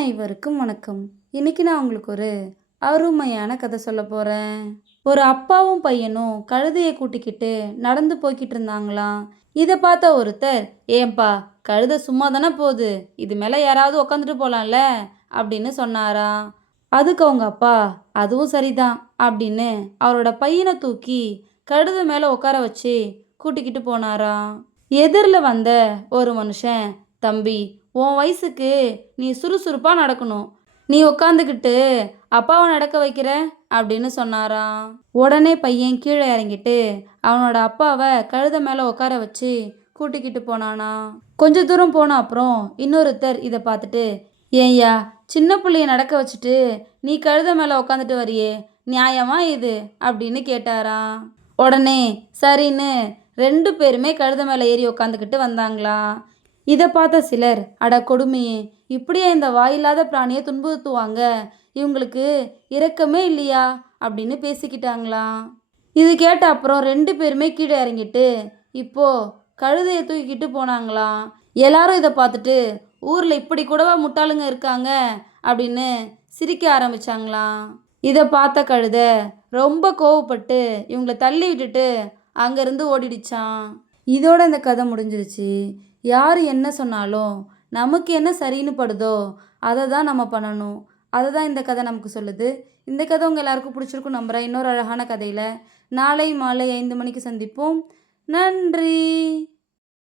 அனைவருக்கும் வணக்கம். இன்னைக்கு நான் உங்களுக்கு ஒரு அருமையான கதை சொல்ல போகிறேன் ஒரு அப்பாவும் பையனும் கழுதையை கூட்டிக்கிட்டு நடந்து போய்கிட்டு இருந்தாங்களாம் இதை பார்த்த ஒருத்தர் ஏன்பா கழுதை சும்மா தானே போகுது? இது மேலே யாராவது உக்காந்துட்டு போகலாம்ல அப்படின்னு சொன்னாராம் அதுக்கு அவங்க அப்பா அதுவும் சரிதான் அப்படின்னு அவரோட பையனை தூக்கி கழுதை மேலே உட்கார வச்சு கூட்டிக்கிட்டு போனாராம் எதிரில் வந்த ஒரு மனுஷன் தம்பி உன் வயசுக்கு நீ சுறுசுறுப்பாக நடக்கணும். நீ உட்காந்துக்கிட்டு அப்பாவை நடக்க வைக்கிற? அப்படின்னு சொன்னாராம். உடனே பையன் கீழே இறங்கிட்டு அவனோட அப்பாவை கழுத மேலே உட்கார வச்சு கூட்டிக்கிட்டு போனானா கொஞ்ச தூரம் போன அப்புறம் இன்னொருத்தர் இதை பார்த்துட்டு ஏய்யா சின்ன பிள்ளைய நடக்க வச்சுட்டு நீ கழுத மேலே உட்காந்துட்டு வரியே நியாயமா இது? அப்படின்னு கேட்டாராம். உடனே சரின்னு ரெண்டு பேருமே கழுத மேலே ஏறி உட்காந்துக்கிட்டு வந்தாங்களா? இதை பார்த்த சிலர் அட கொடுமையே இப்படியே இந்த வாயில்லாத பிராணியை துன்புறுத்துவாங்க? இவங்களுக்கு இரக்கமே இல்லையா? அப்படின்னு பேசிக்கிட்டாங்களாம். இது கேட்ட அப்புறம் ரெண்டு பேருமே கீழே இறங்கிட்டு இப்போ கழுதையை தூக்கிக்கிட்டு போனாங்களாம். எல்லாரும் இதை பார்த்துட்டு ஊரில் இப்படி கூடவா முட்டாளுங்க இருக்காங்க? அப்படின்னு சிரிக்க ஆரம்பிச்சாங்களாம். இதை பார்த்த கழுதை ரொம்ப கோவப்பட்டு இவங்களை தள்ளி விட்டுட்டு அங்கேருந்து ஓடிடுச்சான் இதோட இந்த கதை முடிஞ்சிருச்சு. யார் என்ன சொன்னாலும் நமக்கு என்ன சரின்னு படுதோ அதை தான் நம்ம பண்ணணும். அதை தான் இந்த கதை நமக்கு சொல்லுது. இந்த கதை உங்கள் எல்லாருக்கும் பிடிச்சிருக்கும் நம்புகிறேன் இன்னொரு அழகான கதையில் நாளை மாலை ஐந்து மணிக்கு சந்திப்போம். நன்றி!